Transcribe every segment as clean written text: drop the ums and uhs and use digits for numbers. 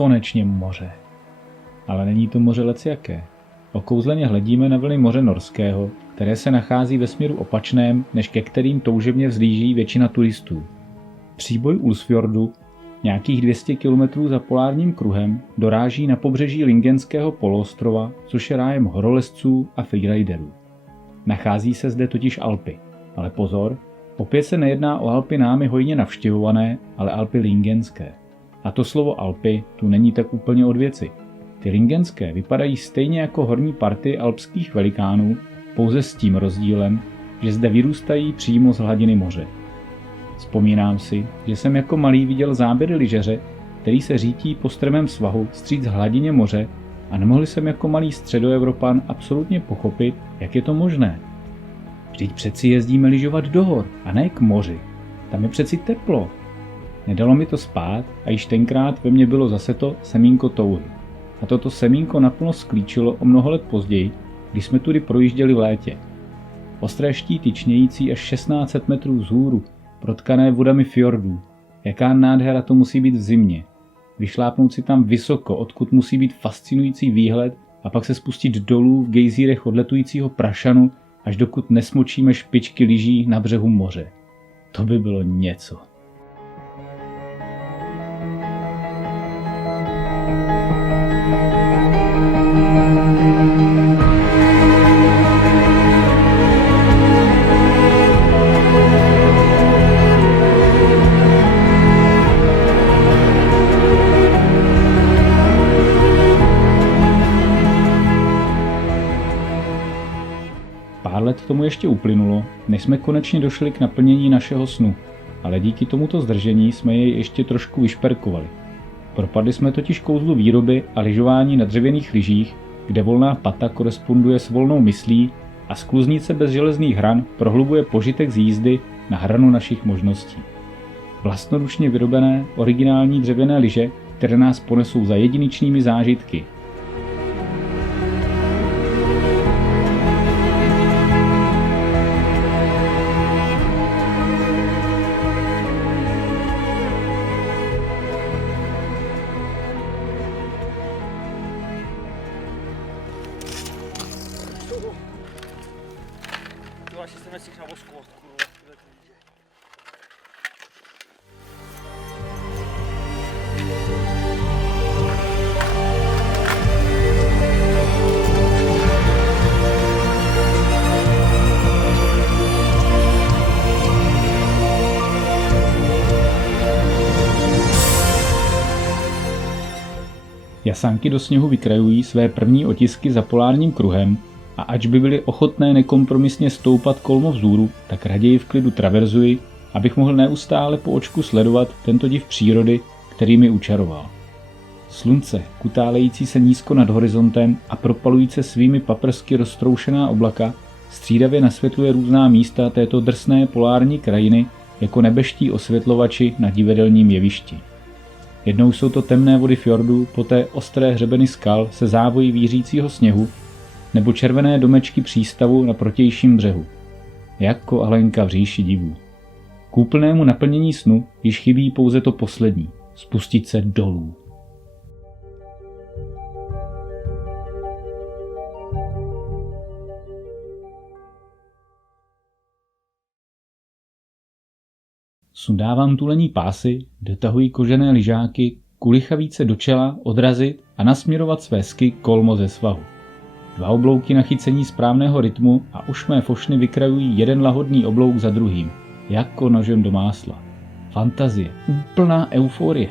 konečně moře. Ale není to moře lecjaké. Okouzleně hledíme na vlny moře Norského, které se nachází ve směru opačném, než ke kterým toužebně vzlíží většina turistů. Příboj Ulsfjordu, nějakých 200 km za polárním kruhem, doráží na pobřeží Lingenského poloostrova, což je rájem horolezců a freeriderů. Nachází se zde totiž Alpy. Ale pozor, opět se nejedná o Alpy námi hojně navštěvované, ale Alpy lingenské. A to slovo Alpy tu není tak úplně od věci. Ty lingenské vypadají stejně jako horní party alpských velikánů, pouze s tím rozdílem, že zde vyrůstají přímo z hladiny moře. Vzpomínám si, že jsem jako malý viděl záběry lyžaře, který se řítí po strmém svahu vstříc hladině moře a nemohl jsem jako malý středoevropan absolutně pochopit, jak je to možné. Vždyť přeci jezdíme lyžovat do hor a ne k moři. Tam je přeci teplo. Nedalo mi to spát a již tenkrát ve mně bylo zase to semínko touhy. A toto semínko naplno sklíčilo o mnoho let později, když jsme tudy projížděli v létě. Ostré štíty čnějící až 1600 metrů vzhůru, protkané vodami fjordů. Jaká nádhera to musí být v zimě. Vyšlápnout si tam vysoko, odkud musí být fascinující výhled a pak se spustit dolů v gejzírech odletujícího prašanu, až dokud nesmočíme špičky lyží na břehu moře. To by bylo něco. Pár let tomu ještě uplynulo, než jsme konečně došli k naplnění našeho snu, ale díky tomuto zdržení jsme jej ještě trošku vyšperkovali. Propadli jsme totiž kouzlu výroby a lyžování na dřevěných lyžích, kde volná pata koresponduje s volnou myslí a skluznice bez železných hran prohlubuje požitek z jízdy na hranu našich možností. Vlastnoručně vyrobené originální dřevěné lyže, které nás ponesou za jedinečnými zážitky. Jasánky do sněhu vykrajují své první otisky za polárním kruhem a ač by byly ochotné nekompromisně stoupat kolmo vzhůru, tak raději v klidu traverzuji, abych mohl neustále po očku sledovat tento div přírody, který mi učaroval. Slunce, kutálející se nízko nad horizontem a propalující se svými paprsky roztroušená oblaka, střídavě nasvětluje různá místa této drsné polární krajiny jako nebeští osvětlovači na divadelním jevišti. Jednou jsou to temné vody fjordů, poté ostré hřebeny skal se závojí vířícího sněhu, nebo červené domečky přístavu na protějším břehu. Jako Alenka v říši divů. K úplnému naplnění snu již chybí pouze to poslední, spustit se dolů. Sundávám tulení pásy, dotahuji kožené lyžáky, kulichavíce do čela, odrazit a nasměrovat své ski kolmo ze svahu. 2 oblouky na chycení správného rytmu a už mé fošny vykrajují jeden lahodný oblouk za druhým, jako nožem do másla. Fantazie, úplná euforie.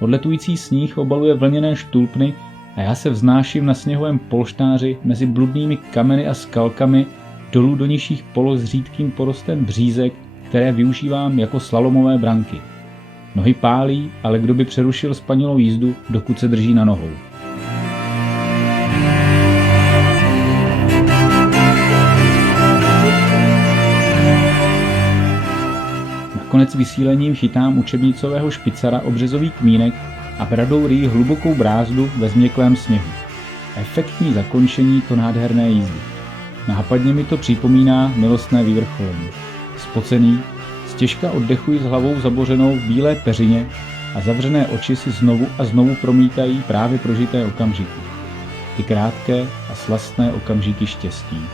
Odletující sníh obaluje vlněné štulpny a já se vznáším na sněhovém polštáři mezi bludnými kameny a skalkami dolů do nižších poloh s řídkým porostem břízek, které využívám jako slalomové branky. Nohy pálí, ale kdo by přerušil spanilou jízdu, dokud se drží na nohou. Nakonec vysílením chytám učebnicového špicara obřezový kmínek a bradou rýji hlubokou brázdu ve změklém sněhu. Efektní zakončení to nádherné jízdy. Nápadně mi to připomíná milostné vyvrcholení. Spocený, stěžka oddechuji s hlavou zabořenou v bílé peřině a zavřené oči si znovu a znovu promítají právě prožité okamžiky. Ty krátké a slastné okamžiky štěstí.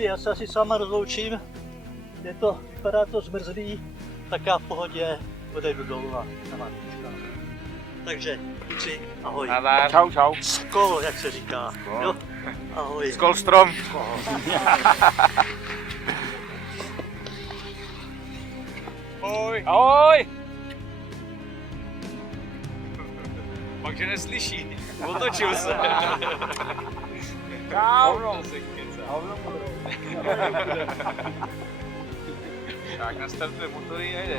Já se asi s váma rozloučím, vypadá to zmrzlý, tak já v pohodě odejdu dolů a na vás počkám. Takže, kluci, ahoj. Nazdar. Čau, čau. Skol, jak se říká. Skol. Jo? Ahoj. Skol strom. Ahoj. Ahoj. Pak, že neslyší. Otočil se. Čau. Tak nastartuje motory a jede.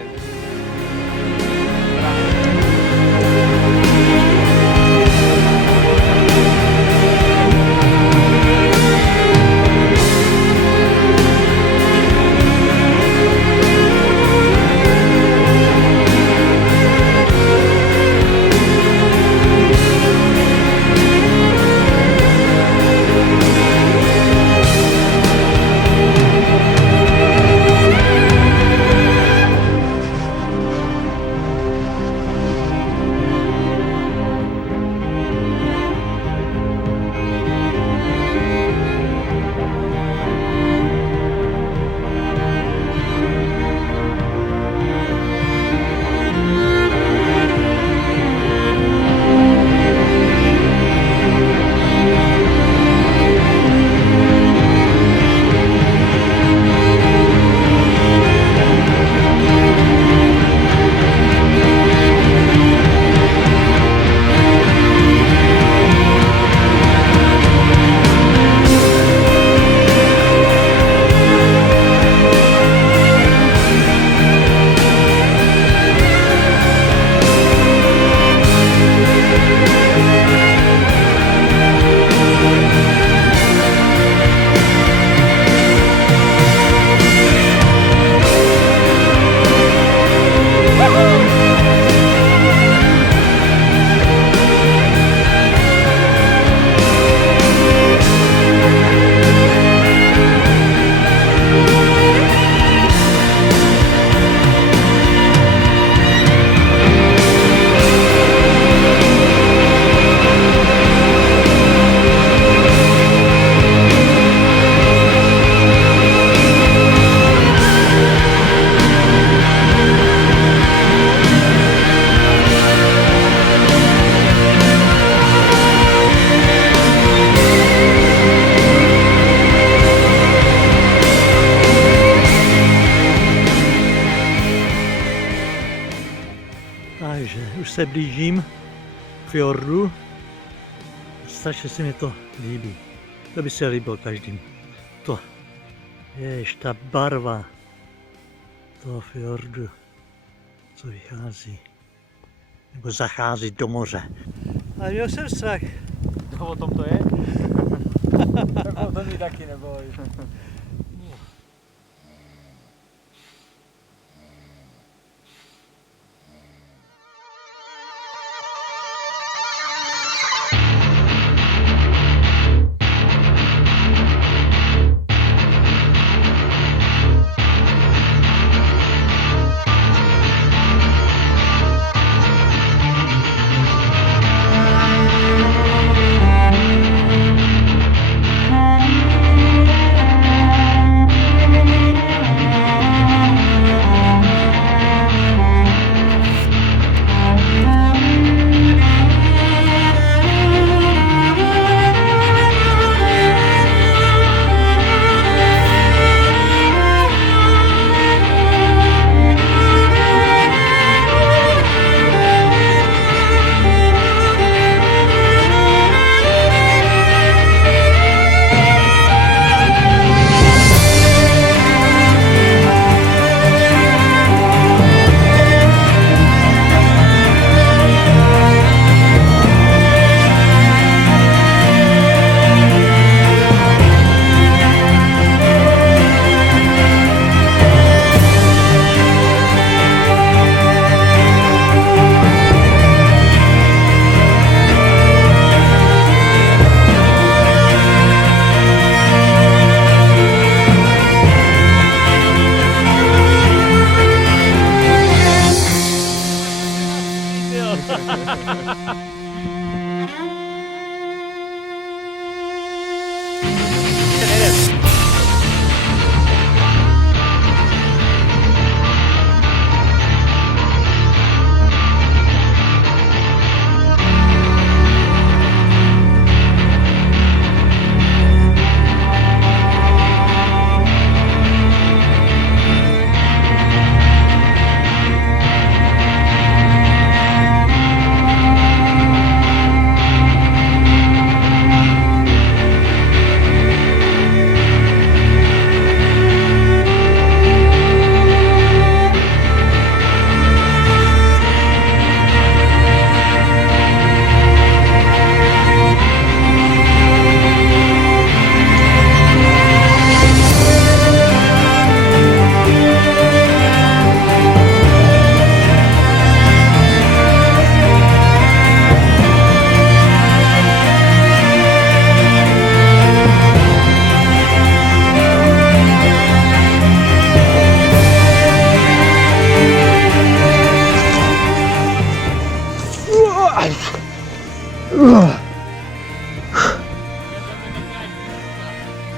už se blížím k fjordu. Strašně se mi to líbí. To by se líbilo každým. To je ta barva toho fjordu, co vychází. Nebo zachází do moře. A měl jsem strach. To o tom to je? Tak o tom mi taky neboj.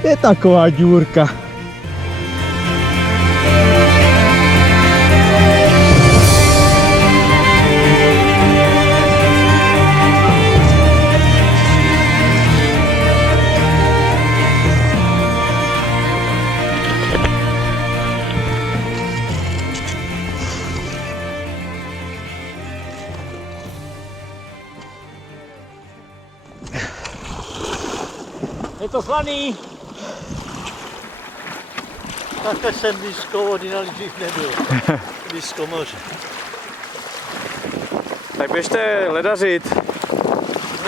Je taková díurka. Je to slaný. Takhle jsem blízko vody na lyžích nebyl. Blízko moře. Tak běžte ledařit.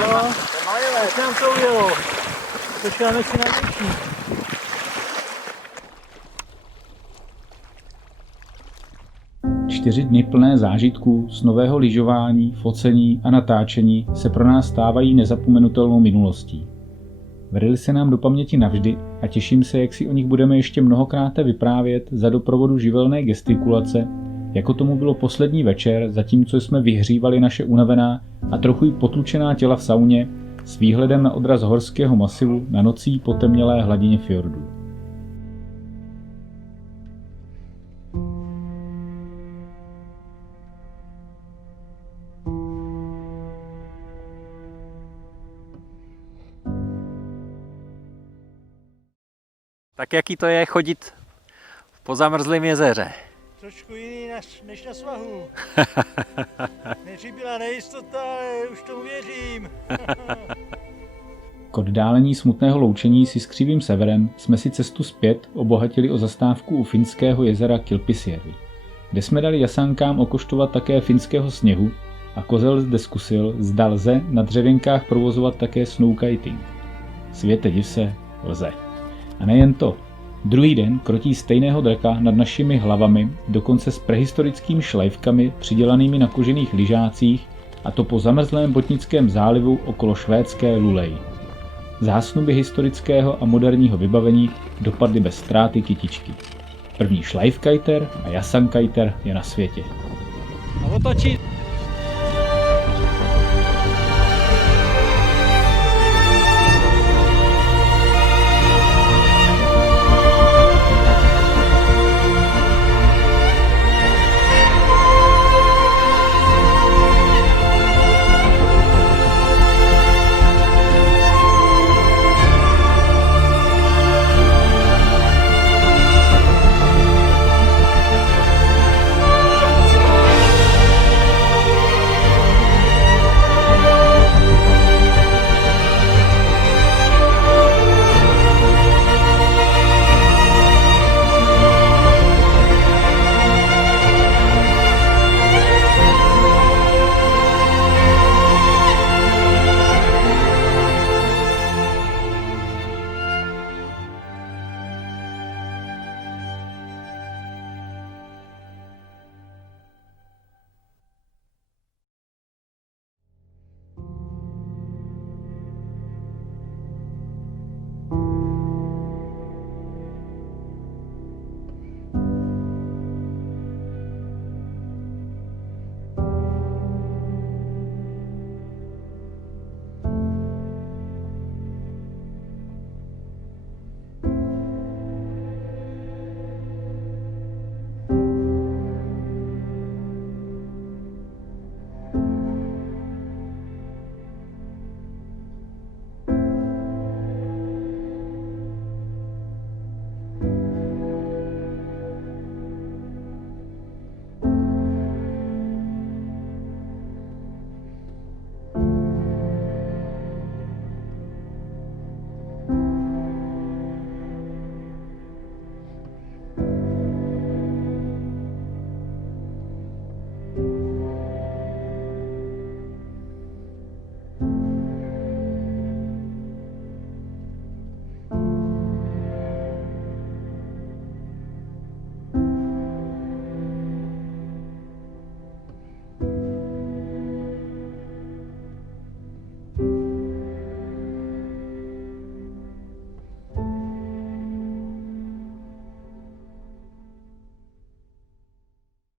No, tak nám to ujelo. Počkáme si na větší. Čtyři dny plné zážitků z nového lyžování, focení a natáčení se pro nás stávají nezapomenutelnou minulostí. Vryly se nám do paměti navždy a těším se, jak si o nich budeme ještě mnohokrát vyprávět za doprovodu živelné gestikulace, jako tomu bylo poslední večer, zatímco jsme vyhřívali naše unavená a trochu i potlučená těla v sauně s výhledem na odraz horského masivu na nocí potemnělé hladině fjordu. Tak jaký to je chodit po zamrzlém jezeře? trošku jiný než na svahu. Nejdřív byla nejistota, ale už tomu věřím. K oddálení smutného loučení si s křivým severem jsme si cestu zpět obohatili o zastávku u finského jezera Kilpisjärvi, kde jsme dali jasankám okoštovat také finského sněhu a kozel zde zkusil, zda lze na dřevěnkách provozovat také snowkiting. Světe div se, lze. A nejen to. Druhý den krotí stejného draka nad našimi hlavami, dokonce s prehistorickými šlajvkami přidělanými na kožených lyžácích, a to po zamrzlém botnickém zálivu okolo švédské Lulej. Zásnuby historického a moderního vybavení dopadly bez ztráty kytičky. První šlajvkajter a jasankajter je na světě. A otočit.